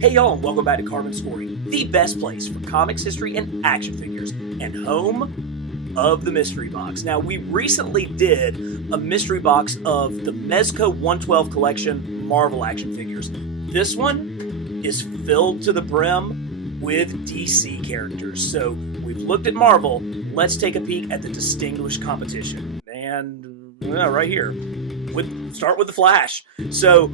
Hey y'all, and welcome back to Carbon Scoring, the best place for comics, history, and action figures, and home of the mystery box. Now, we recently did a mystery box of the Mezco 112 collection Marvel action figures. This one is filled to the brim with DC characters. So we've looked at Marvel. Let's take a peek at the distinguished competition. And right here, start with the Flash. So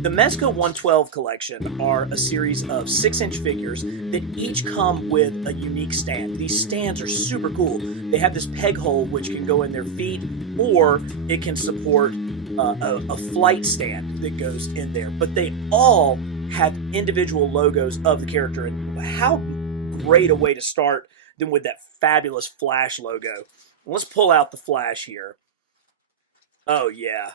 the Mezco 112 collection are a series of 6-inch figures that each come with a unique stand. These stands are super cool. They have this peg hole which can go in their feet, or it can support a flight stand that goes in there. But they all have individual logos of the character, and how great a way to start than with that fabulous Flash logo. Let's pull out the Flash here. Oh yeah,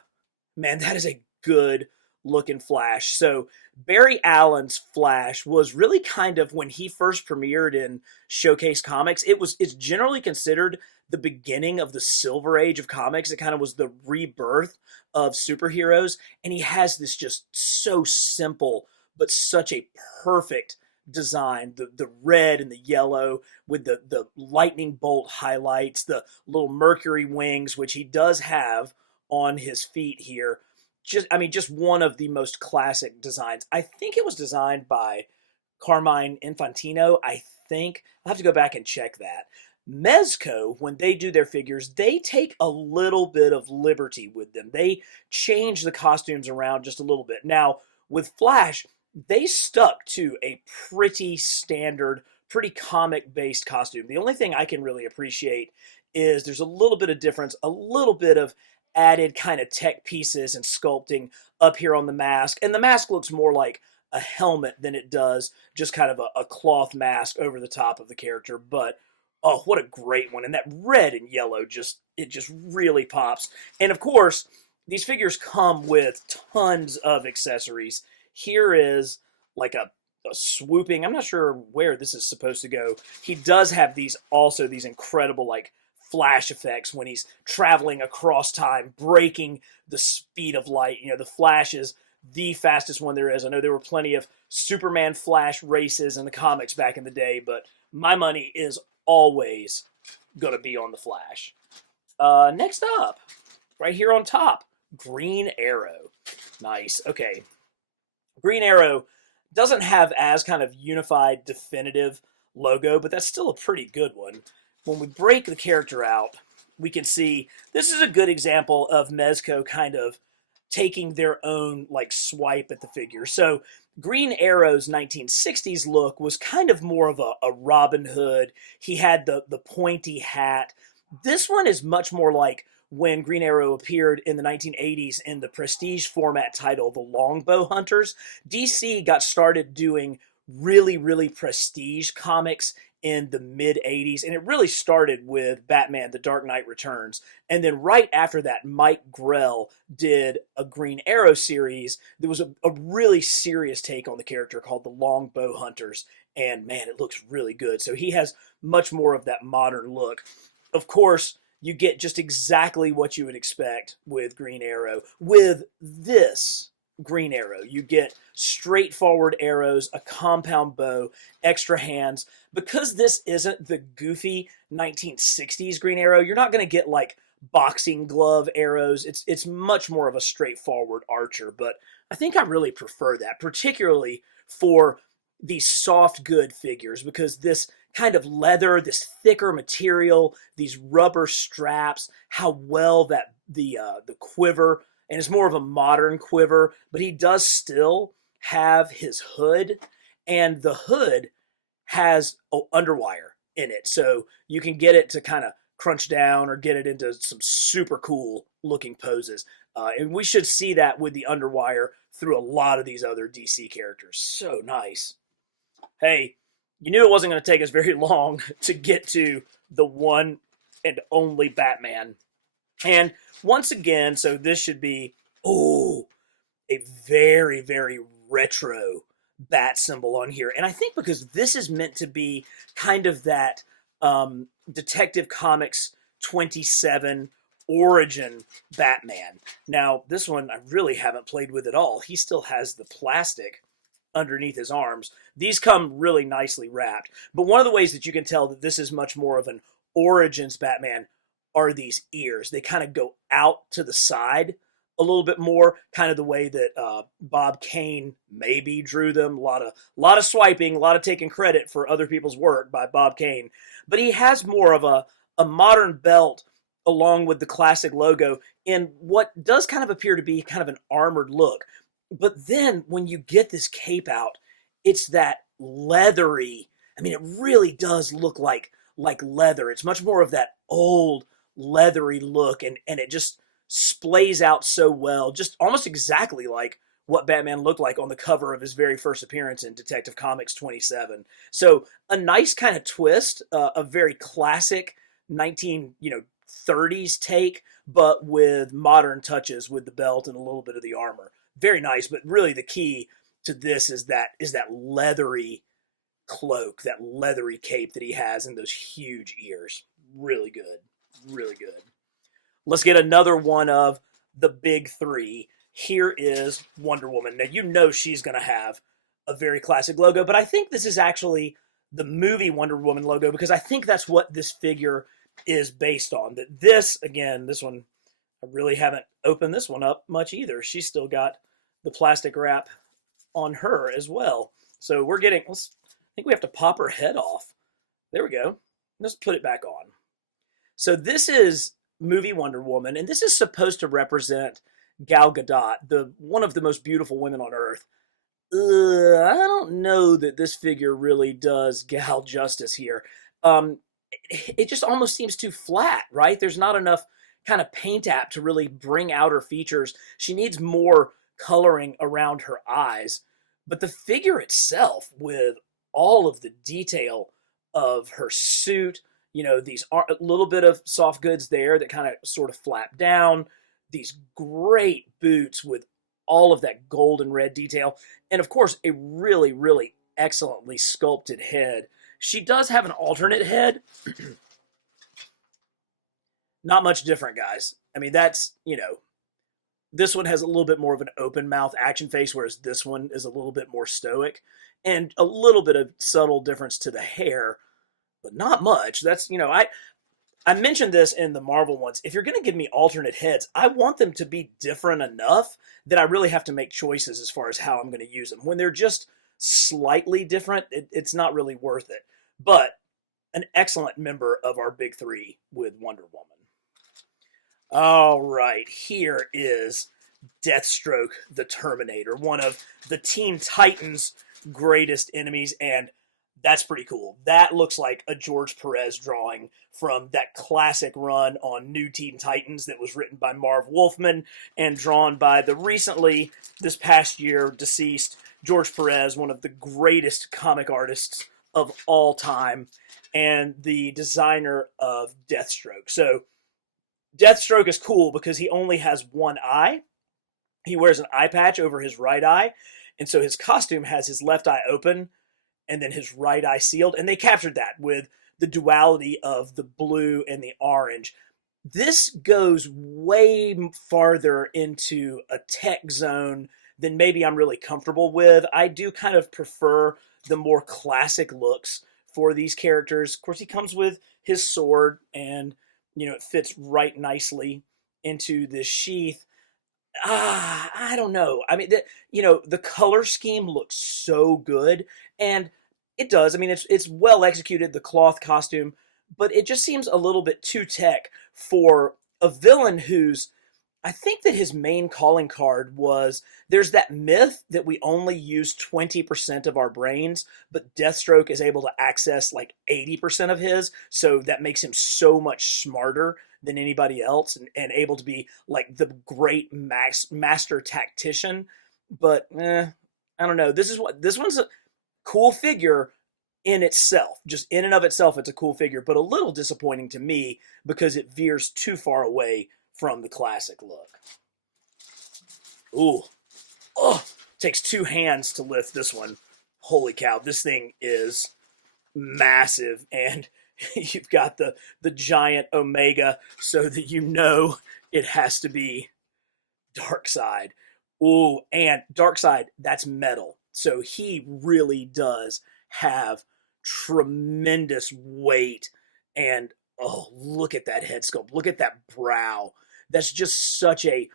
man, that is a good looking Flash. So Barry Allen's Flash was really kind of, when he first premiered in Showcase Comics, it's generally considered the beginning of the Silver Age of comics. It kind of was the rebirth of superheroes, and he has this just so simple but such a perfect design. The red and the yellow with the lightning bolt highlights, the little Mercury wings, which he does have on his feet here. Just one of the most classic designs. I think it was designed by Carmine Infantino. I think I'll have to go back and check that. Mezco, when they do their figures, they take a little bit of liberty with them. They change the costumes around just a little bit. Now, with Flash, they stuck to a pretty standard, pretty comic-based costume. The only thing I can really appreciate is there's a little bit of difference, a little bit of added kind of tech pieces and sculpting up here on the mask. And the mask looks more like a helmet than it does just kind of a cloth mask over the top of the character. But oh, what a great one. And that red and yellow just really pops. And of course, these figures come with tons of accessories. Here is like a swooping, I'm not sure where this is supposed to go. He does have these incredible like Flash effects when he's traveling across time, breaking the speed of light. You know, the Flash is the fastest one there is. I know there were plenty of Superman Flash races in the comics back in the day, but my money is always going to be on the Flash. Next up, right here on top, Green Arrow. Nice. Okay. Green Arrow doesn't have as kind of unified, definitive logo, but that's still a pretty good one. When we break the character out, we can see this is a good example of Mezco kind of taking their own like swipe at the figure. So Green Arrow's 1960s look was kind of more of a Robin Hood. He had the pointy hat. This one is much more like when Green Arrow appeared in the 1980s in the Prestige format title, The Longbow Hunters. DC got started doing really, really prestige comics in the mid 80s, and it really started with Batman The Dark Knight Returns. And then right after that, Mike Grell did a Green Arrow series. There was a really serious take on the character called The Longbow Hunters, and man, it looks really good. So he has much more of that modern look. Of course, you get just exactly what you would expect with Green Arrow. With this Green Arrow, you get straightforward arrows, a compound bow, extra hands. Because this isn't the goofy 1960s Green Arrow, you're not going to get like boxing glove arrows. It's much more of a straightforward archer, but I think I really prefer that, particularly for these soft good figures, because this kind of leather, this thicker material, these rubber straps, how well that the quiver, and it's more of a modern quiver, but he does still have his hood, and the hood has underwire in it, so you can get it to kind of crunch down or get it into some super cool looking poses. And we should see that with the underwire through a lot of these other DC characters. So nice. Hey, you knew it wasn't going to take us very long to get to the one and only Batman. And once again, so this should be, a very, very retro bat symbol on here. And I think because this is meant to be kind of that Detective Comics 27 origin Batman. Now, this one I really haven't played with at all. He still has the plastic underneath his arms. These come really nicely wrapped. But one of the ways that you can tell that this is much more of an Origins Batman are these ears. They kind of go out to the side a little bit more, kind of the way that Bob Kane maybe drew them. A lot of swiping, a lot of taking credit for other people's work by Bob Kane. But he has more of a modern belt along with the classic logo in what does kind of appear to be kind of an armored look. But then when you get this cape out, it's that leathery. I mean, it really does look like leather. It's much more of that old leathery look, and it just splays out so well, just almost exactly like what Batman looked like on the cover of his very first appearance in Detective Comics 27. So a nice kind of twist, a very classic 1930s take, but with modern touches with the belt and a little bit of the armor. Very nice, but really the key to this is that leathery cloak, that leathery cape that he has, and those huge ears. Really good. Really good. Let's get another one of the big three. Here is Wonder Woman. Now, you know she's going to have a very classic logo, but I think this is actually the movie Wonder Woman logo because I think that's what this figure is based on. That this, again, this one, I really haven't opened this one up much either. She's still got the plastic wrap on her as well. So we're getting, I think we have to pop her head off. There we go. Let's put it back on. So this is movie Wonder Woman, and this is supposed to represent Gal Gadot, one of the most beautiful women on earth. I don't know that this figure really does Gal justice here. It just almost seems too flat, right? There's not enough kind of paint app to really bring out her features. She needs more coloring around her eyes. But the figure itself, with all of the detail of her suit, these are a little bit of soft goods there that kind of sort of flap down, these great boots with all of that gold and red detail, and of course, a really, really excellently sculpted head. She does have an alternate head. Not much different, guys. I mean, that's, this one has a little bit more of an open mouth action face, whereas this one is a little bit more stoic, and a little bit of subtle difference to the hair, but not much. That's, I mentioned this in the Marvel ones. If you're going to give me alternate heads, I want them to be different enough that I really have to make choices as far as how I'm going to use them. When they're just slightly different, it's not really worth it. But an excellent member of our big three with Wonder Woman. All right, here is Deathstroke the Terminator, one of the Teen Titans' greatest enemies, and that's pretty cool. That looks like a George Perez drawing from that classic run on New Teen Titans that was written by Marv Wolfman and drawn by the recently, this past year, deceased George Perez, one of the greatest comic artists of all time, and the designer of Deathstroke. So Deathstroke is cool because he only has one eye. He wears an eye patch over his right eye, and so his costume has his left eye open and then his right eye sealed, and they captured that with the duality of the blue and the orange. This goes way farther into a tech zone than maybe I'm really comfortable with. I do kind of prefer the more classic looks for these characters. Of course, he comes with his sword, and it fits right nicely into this sheath. I don't know. I mean, the color scheme looks so good, and it does. I mean, it's well executed, the cloth costume, but it just seems a little bit too tech for a villain who's, I think that his main calling card was, there's that myth that we only use 20% of our brains, but Deathstroke is able to access like 80% of his, so that makes him so much smarter than anybody else and able to be like the great master tactician. But I don't know. This one's a cool figure in itself. Just in and of itself, it's a cool figure, but a little disappointing to me because it veers too far away from the classic look. Ooh. Oh, takes two hands to lift this one. Holy cow, this thing is massive, and you've got the giant Omega, so that it has to be Darkseid. Ooh, and Darkseid, that's metal. So he really does have tremendous weight. And oh, look at that head sculpt. Look at that brow. That's just such a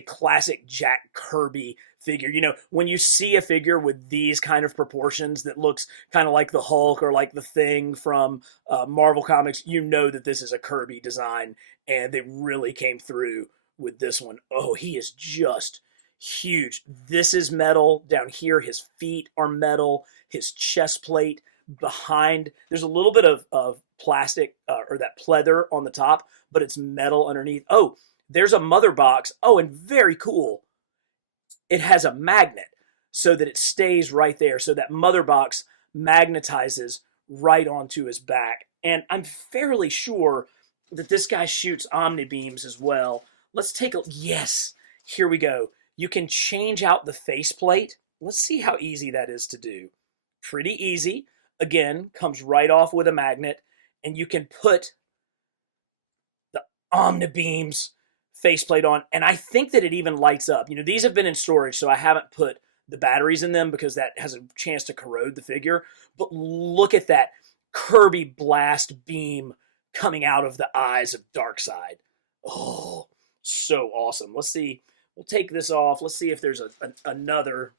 classic Jack Kirby figure. You know, when you see a figure with these kind of proportions that looks kind of like the Hulk or like the Thing from Marvel Comics, you know that this is a Kirby design, and they really came through with this one. Oh, he is just huge. This is metal. Down here, his feet are metal. His chest plate behind, there's a little bit of plastic or that pleather on the top, but it's metal underneath. Oh, there's a mother box. Oh, and very cool, it has a magnet so that it stays right there. So that mother box magnetizes right onto his back. And I'm fairly sure that this guy shoots omni beams as well. Let's take a, yes, here we go. You can change out the faceplate. Let's see how easy that is to do. Pretty easy. Again, comes right off with a magnet, and you can put the Omnibeam's faceplate on, and I think that it even lights up. You know, these have been in storage, so I haven't put the batteries in them because that has a chance to corrode the figure. But look at that Kirby blast beam coming out of the eyes of Darkseid. Oh, so awesome. Let's see. We'll take this off. Let's see if there's another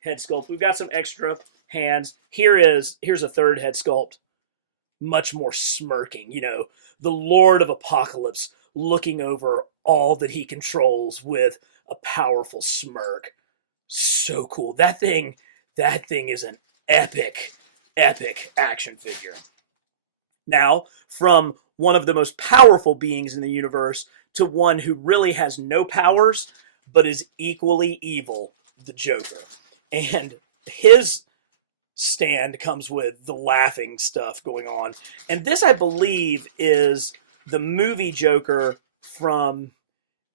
head sculpt. We've got some extra hands. Here's a third head sculpt. Much more smirking, you know, the Lord of Apocalypse looking over all that he controls with a powerful smirk. So cool. That thing is an epic action figure. Now, from one of the most powerful beings in the universe to one who really has no powers but is equally evil, the Joker. And his stand comes with the laughing stuff going on. And this, I believe, is the movie Joker from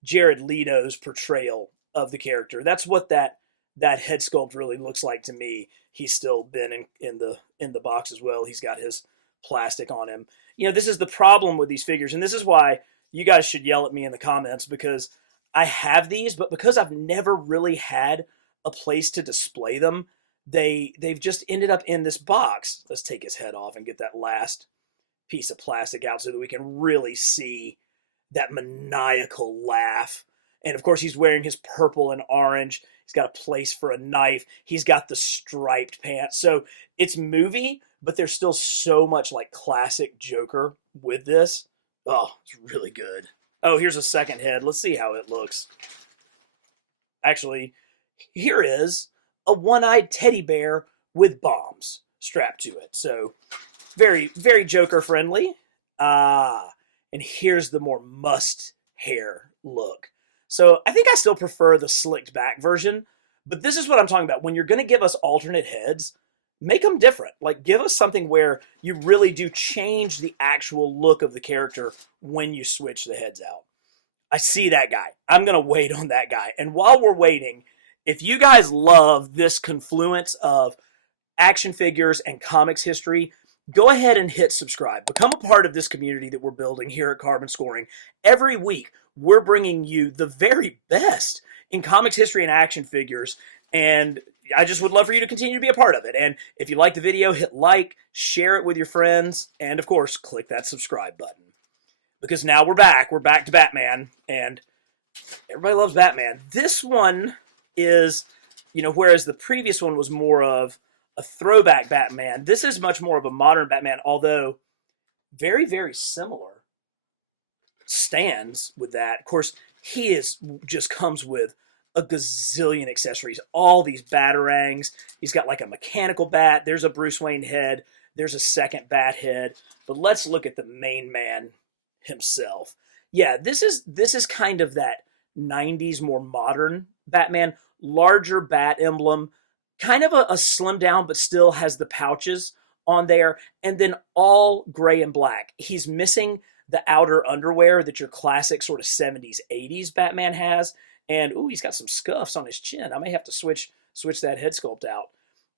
Jared Leto's portrayal of the character. That's what that head sculpt really looks like to me. He's still been in the box as well. He's got his plastic on him. You know, this is the problem with these figures, and this is why you guys should yell at me in the comments, because I have these, but because I've never really had a place to display them, they've just ended up in this box. Let's take his head off and get that last piece of plastic out so that we can really see that maniacal laugh. And of course, he's wearing his purple and orange. He's got a place for a knife. He's got the striped pants. So it's movie, but there's still so much like classic Joker with this. Oh, it's really good. Oh, here's a second head. Let's see how it looks. Actually, here is a one-eyed teddy bear with bombs strapped to it. So very, very Joker friendly. And here's the more must hair look. So I think I still prefer the slicked back version, but this is what I'm talking about. When you're going to give us alternate heads, make them different. Like, give us something where you really do change the actual look of the character when you switch the heads out. I see that guy. I'm going to wait on that guy. And while we're waiting, if you guys love this confluence of action figures and comics history, go ahead and hit subscribe. Become a part of this community that we're building here at Carbon Scoring. Every week, we're bringing you the very best in comics history and action figures, and I just would love for you to continue to be a part of it. And if you like the video, hit like, share it with your friends, and of course, click that subscribe button. Because now we're back. We're back to Batman, and everybody loves Batman. This one is, you know, whereas the previous one was more of a throwback Batman, this is much more of a modern Batman, although very, very similar stands with that. Of course, he just comes with a gazillion accessories, all these batarangs. He's got like a mechanical bat. There's a Bruce Wayne head. There's a second bat head. But let's look at the main man himself. Yeah, this is kind of that 90s more modern Batman, larger bat emblem, kind of a slim down, but still has the pouches on there, and then all gray and black. He's missing the outer underwear that your classic sort of 70s, 80s Batman has, and ooh, he's got some scuffs on his chin. I may have to switch that head sculpt out.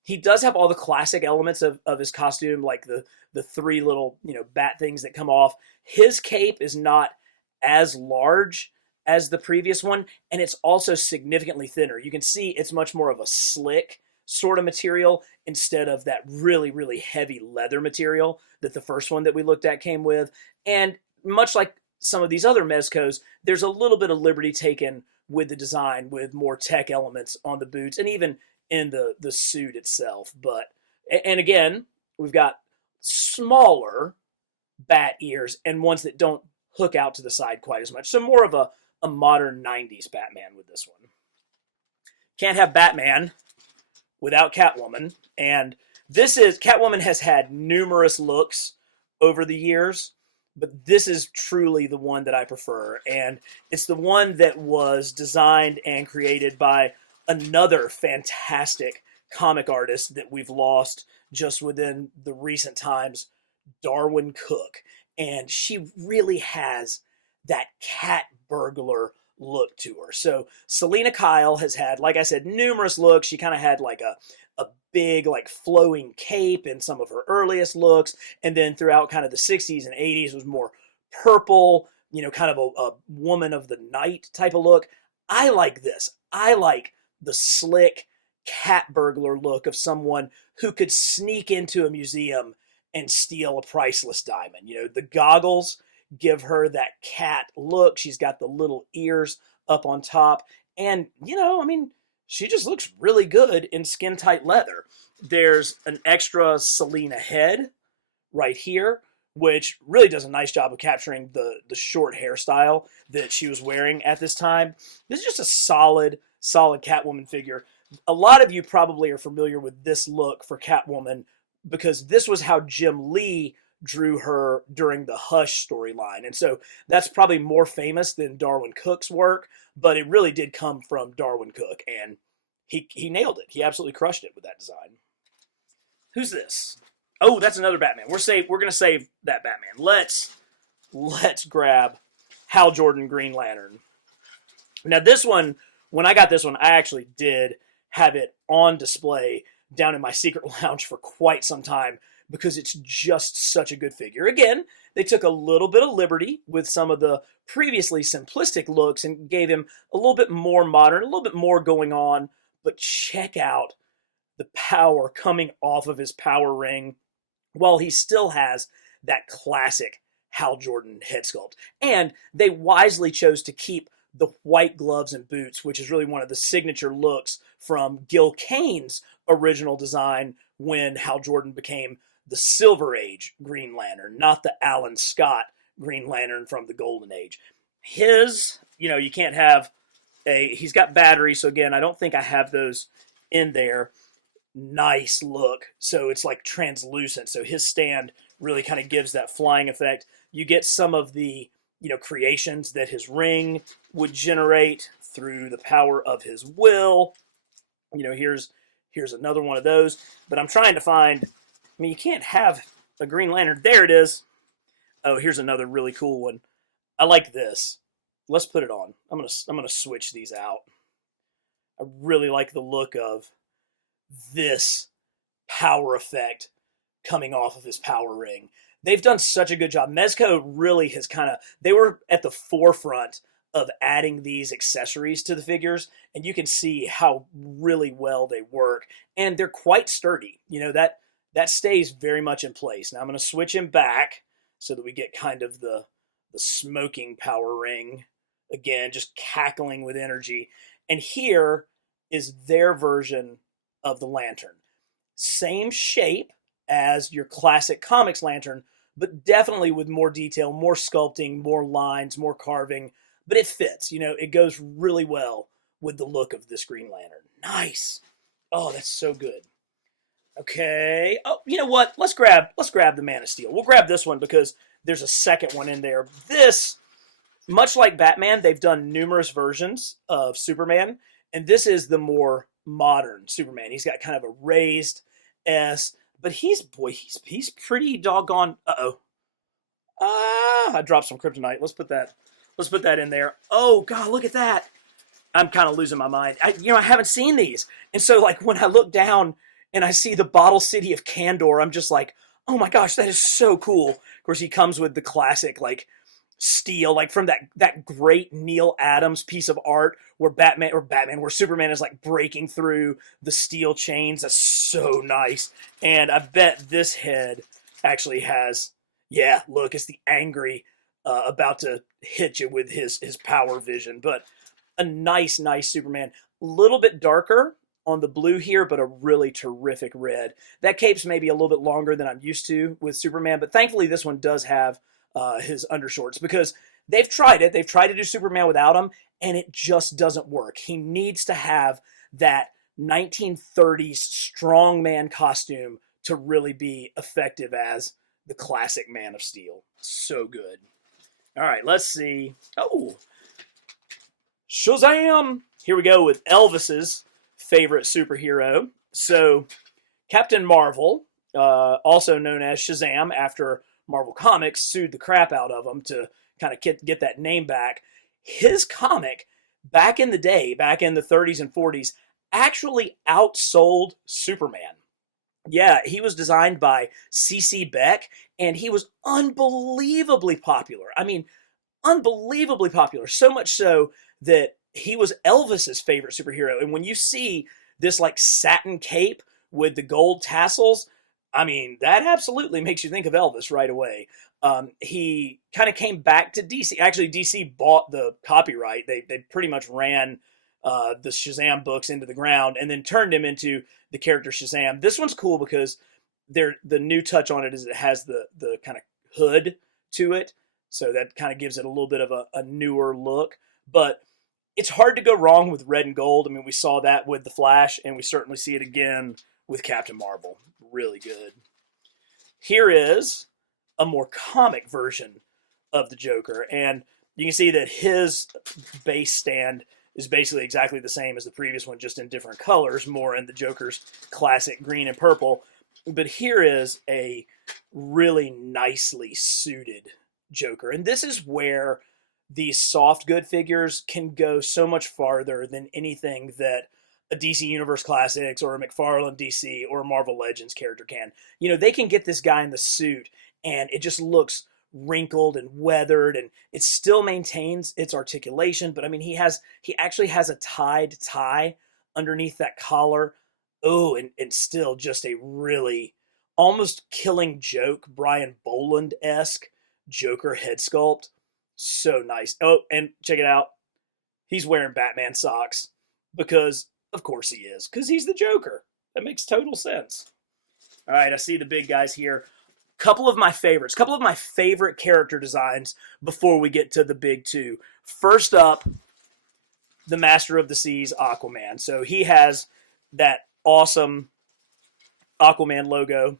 He does have all the classic elements of his costume, like the three little, you know, bat things that come off. His cape is not as large as the previous one, and it's also significantly thinner. You can see it's much more of a slick sort of material instead of that really, really heavy leather material that the first one that we looked at came with. And much like some of these other Mezcos, there's a little bit of liberty taken with the design, with more tech elements on the boots and even in the suit itself. But, and again, we've got smaller bat ears and ones that don't hook out to the side quite as much. So more of a modern 90s Batman with this one. Can't have Batman without Catwoman. And Catwoman has had numerous looks over the years, but this is truly the one that I prefer. And it's the one that was designed and created by another fantastic comic artist that we've lost just within the recent times, Darwyn Cooke. And she really has that cat burglar look to her. So Selina Kyle has had, like I said, numerous looks. She kind of had like a big like flowing cape in some of her earliest looks, and then throughout kind of the 60s and 80s was more purple, kind of a woman of the night type of look. I like this. I like the slick cat burglar look of someone who could sneak into a museum and steal a priceless diamond. The goggles give her that cat look. She's got the little ears up on top. And, she just looks really good in skin-tight leather. There's an extra Selina head right here, which really does a nice job of capturing the short hairstyle that she was wearing at this time. This is just a solid Catwoman figure. A lot of you probably are familiar with this look for Catwoman because this was how Jim Lee drew her during the Hush storyline. And so that's probably more famous than Darwyn Cooke's work, but it really did come from Darwyn Cooke, and he nailed it. He absolutely crushed it with that design. Who's this? Oh, that's another Batman. We're going to save that Batman. Let's grab Hal Jordan Green Lantern. Now this one, when I got this one, I actually did have it on display down in my secret lounge for quite some time because it's just such a good figure. Again, they took a little bit of liberty with some of the previously simplistic looks and gave him a little bit more modern, a little bit more going on, but check out the power coming off of his power ring while he still has that classic Hal Jordan head sculpt. And they wisely chose to keep the white gloves and boots, which is really one of the signature looks from Gil Kane's original design when Hal Jordan became the Silver Age Green Lantern, not the Alan Scott Green Lantern from the Golden Age. His, you can't have he's got batteries, so again, I don't think I have those in there. Nice look. So it's like translucent. So his stand really kind of gives that flying effect. You get some of the, creations that his ring would generate through the power of his will. Here's another one of those. But I'm trying to find, you can't have a Green Lantern. There it is. Oh, here's another really cool one. I like this. Let's put it on. I'm gonna switch these out. I really like the look of this power effect coming off of his power ring. They've done such a good job. Mezco really has they were at the forefront of adding these accessories to the figures, and you can see how really well they work. And they're quite sturdy. That stays very much in place. Now I'm going to switch him back so that we get kind of the smoking power ring. Again, just cackling with energy. And here is their version of the lantern. Same shape as your classic comics lantern, but definitely with more detail, more sculpting, more lines, more carving. But it fits. It goes really well with the look of this Green Lantern. Nice. Oh, that's so good. Okay. Oh, you know what? Let's grab the Man of Steel. We'll grab this one because there's a second one in there. This, much like Batman, they've done numerous versions of Superman, and this is the more modern Superman. He's got kind of a raised S, but he's pretty doggone. I dropped some kryptonite. Let's put that in there. Oh God, look at that. I'm kind of losing my mind. I haven't seen these, and so like when I look down and I see the Bottle City of Kandor, I'm just like, oh my gosh, that is so cool. Of course, he comes with the classic like steel, like from that great Neil Adams piece of art where where Superman is like breaking through the steel chains. That's so nice. And I bet this head actually has, yeah, look, it's the angry about to hit you with his power vision. But a nice Superman. A little bit darker on the blue here, but a really terrific red. That cape's maybe a little bit longer than I'm used to with Superman, but thankfully this one does have his undershorts, because they've tried it. They've tried to do Superman without him, and it just doesn't work. He needs to have that 1930s strongman costume to really be effective as the classic Man of Steel. So good. All right, let's see. Oh, Shazam! Here we go with Elvis's favorite superhero. So, Captain Marvel, also known as Shazam, after Marvel Comics sued the crap out of him to kind of get that name back. His comic, back in the day, back in the 30s and 40s, actually outsold Superman. Yeah, he was designed by C.C. Beck, and he was unbelievably popular. I mean, unbelievably popular. So much so that he was Elvis's favorite superhero. And when you see this like satin cape with the gold tassels, I mean, that absolutely makes you think of Elvis right away. He kind of came back to DC. Actually, DC bought the copyright. They pretty much ran the Shazam books into the ground and then turned him into the character Shazam. This one's cool because the new touch on it is it has the kind of hood to it. So that kind of gives it a little bit of a newer look. But it's hard to go wrong with red and gold. I mean, we saw that with The Flash, and we certainly see it again with Captain Marvel. Really good. Here is a more comic version of the Joker, and you can see that his base stand is basically exactly the same as the previous one, just in different colors, more in the Joker's classic green and purple. But here is a really nicely suited Joker, and this is where these soft good figures can go so much farther than anything that a DC Universe Classics or a McFarlane DC or a Marvel Legends character can. You know, they can get this guy in the suit and it just looks wrinkled and weathered, and it still maintains its articulation, but I mean, he actually has a tied tie underneath that collar. Oh, and still just a really almost Killing Joke, Brian Boland-esque Joker head sculpt. So nice. Oh, and check it out. He's wearing Batman socks because, of course he is, because he's the Joker. That makes total sense. All right, I see the big guys here. Couple of my favorite character designs before we get to the big two. First up, the Master of the Seas, Aquaman. So he has that awesome Aquaman logo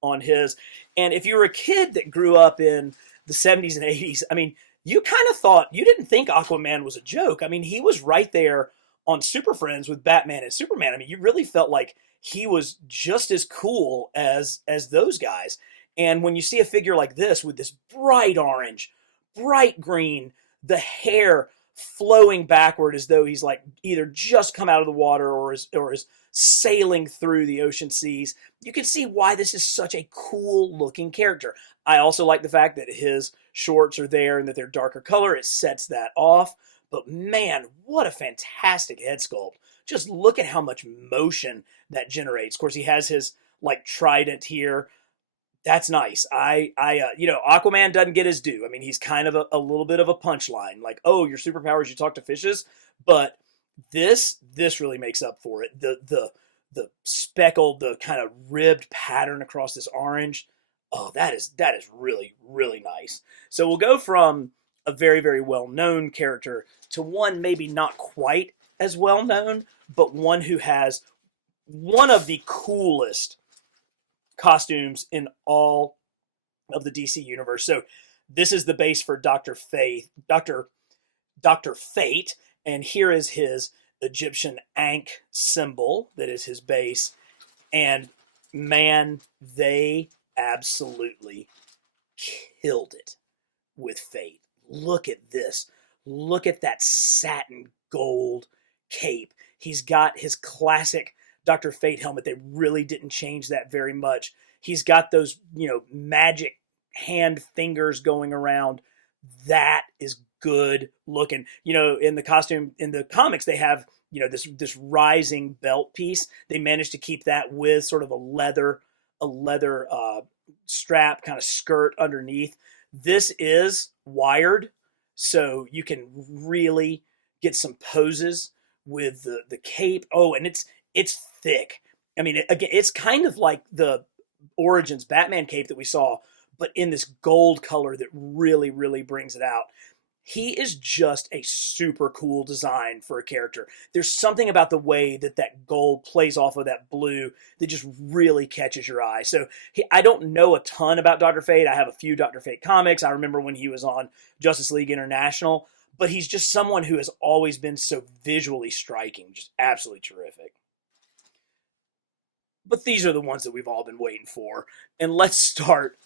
on his. And if you were a kid that grew up in the 70s and 80s, I mean, you kind of thought, you didn't think Aquaman was a joke. I mean, he was right there on Super Friends with Batman and Superman. I mean, you really felt like he was just as cool as those guys. And when you see a figure like this with this bright orange, bright green, the hair flowing backward as though he's like either just come out of the water or is sailing through the ocean seas, you can see why this is such a cool looking character. I also like the fact that his shorts are there and that they're darker color. It sets that off. But man, what a fantastic head sculpt. Just look at how much motion that generates. Of course, he has his like trident here. That's nice. Aquaman doesn't get his due. I mean, he's kind of a little bit of a punchline. Like, oh, your superpowers, you talk to fishes. But this really makes up for it. The speckled, the kind of ribbed pattern across this orange. Oh, that is really, really nice. So we'll go from a very, very well-known character to one maybe not quite as well-known, but one who has one of the coolest costumes in all of the DC universe. So this is the base for Dr. Fate, and here is his Egyptian Ankh symbol that is his base. And man, they absolutely killed it with Fate. Look at this. Look at that satin gold cape. He's got his classic Dr. Fate helmet. They really didn't change that very much. He's got those, magic hand fingers going around That is good looking. You know, in the costume, in the comics, they have, you know, this rising belt piece. They managed to keep that with sort of a leather strap kind of skirt underneath. This is wired, so you can really get some poses with the cape. Oh, and it's thick. I mean, again, it's kind of like the Origins Batman cape that we saw, but in this gold color that really, really brings it out. He is just a super cool design for a character. There's something about the way that that gold plays off of that blue that just really catches your eye. So I don't know a ton about Dr. Fate. I have a few Dr. Fate comics. I remember when he was on Justice League International, but he's just someone who has always been so visually striking, just absolutely terrific. But these are the ones that we've all been waiting for. And let's start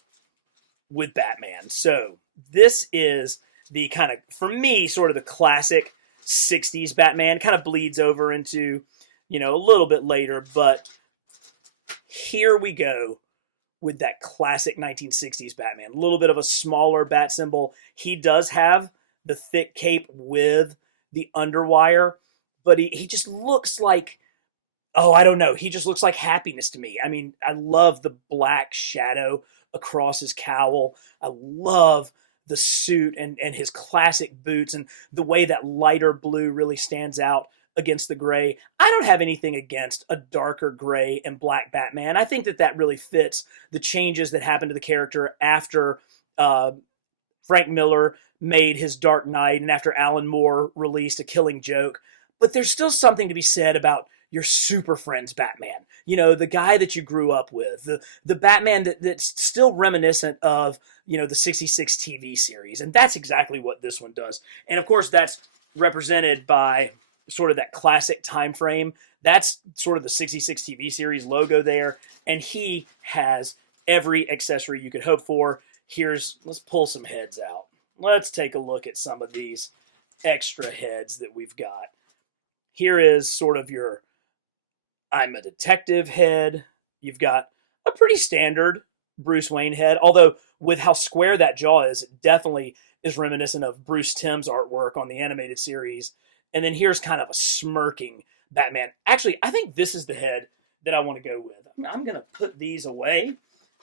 with Batman. So this is the kind of, for me, sort of the classic 60s Batman. Kind of bleeds over into, you know, a little bit later, but here we go with that classic 1960s Batman. A little bit of a smaller bat symbol. He does have the thick cape with the underwire, but he just looks like, oh, I don't know. He just looks like happiness to me. I mean, I love the black shadow across his cowl. I love the suit and his classic boots and the way that lighter blue really stands out against the gray. I don't have anything against a darker gray and black Batman. I think that that really fits the changes that happened to the character after Frank Miller made his Dark Knight and after Alan Moore released A Killing Joke. But there's still something to be said about your super friends Batman. You know, the guy that you grew up with, the Batman that's still reminiscent of, you know, the 66 TV series. And that's exactly what this one does. And of course, that's represented by sort of that classic time frame. That's sort of the 66 TV series logo there. And he has every accessory you could hope for. Let's pull some heads out. Let's take a look at some of these extra heads that we've got. Here is sort of your I'm a detective head. You've got a pretty standard Bruce Wayne head, although with how square that jaw is, it definitely is reminiscent of Bruce Timm's artwork on the animated series. And then here's kind of a smirking Batman. Actually, I think this is the head that I want to go with. I'm going to put these away.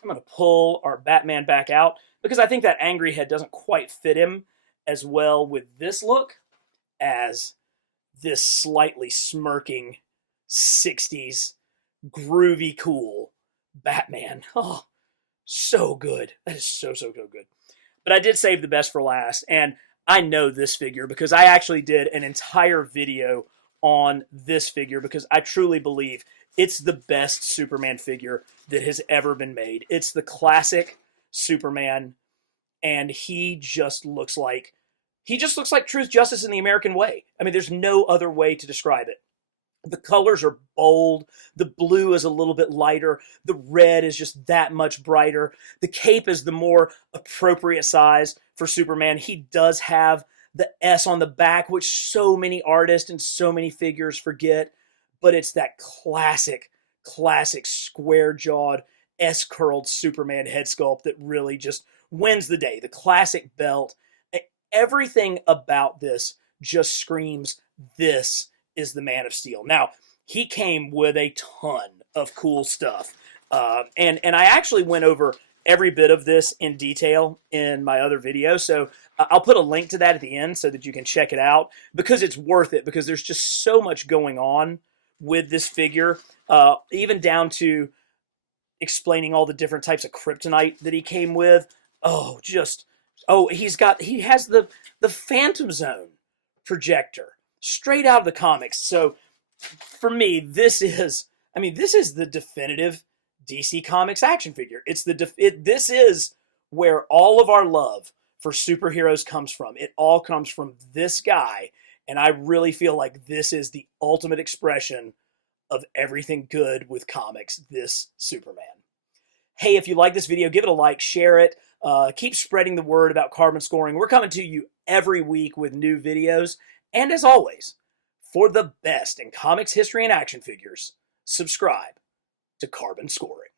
I'm going to pull our Batman back out because I think that angry head doesn't quite fit him as well with this look as this slightly smirking 60s groovy cool Batman. Oh, so good. That is so good. But I did save the best for last, and I know this figure because I actually did an entire video on this figure because I truly believe it's the best Superman figure that has ever been made. It's the classic Superman, and he just looks like truth, justice, and the American way. I mean, there's no other way to describe it. The colors are bold. The blue is a little bit lighter. The red is just that much brighter. The cape is the more appropriate size for Superman. He does have the S on the back, which so many artists and so many figures forget, but it's that classic square-jawed, S-curled Superman head sculpt that really just wins the day. The classic belt. Everything about this just screams, this is the Man of Steel. Now, he came with a ton of cool stuff. And I actually went over every bit of this in detail in my other video. So I'll put a link to that at the end so that you can check it out because it's worth it because there's just so much going on with this figure, even down to explaining all the different types of kryptonite that he came with. He has the Phantom Zone projector straight out of the comics. So for me, this is the definitive DC Comics action figure. This is where all of our love for superheroes comes from. It all comes from this guy, and I really feel like this is the ultimate expression of everything good with comics, this Superman. Hey, if you like this video, give it a like, share it, keep spreading the word about Carbon Scoring. We're coming to you every week with new videos, and as always, for the best in comics history and action figures, subscribe to Carbon Scoring.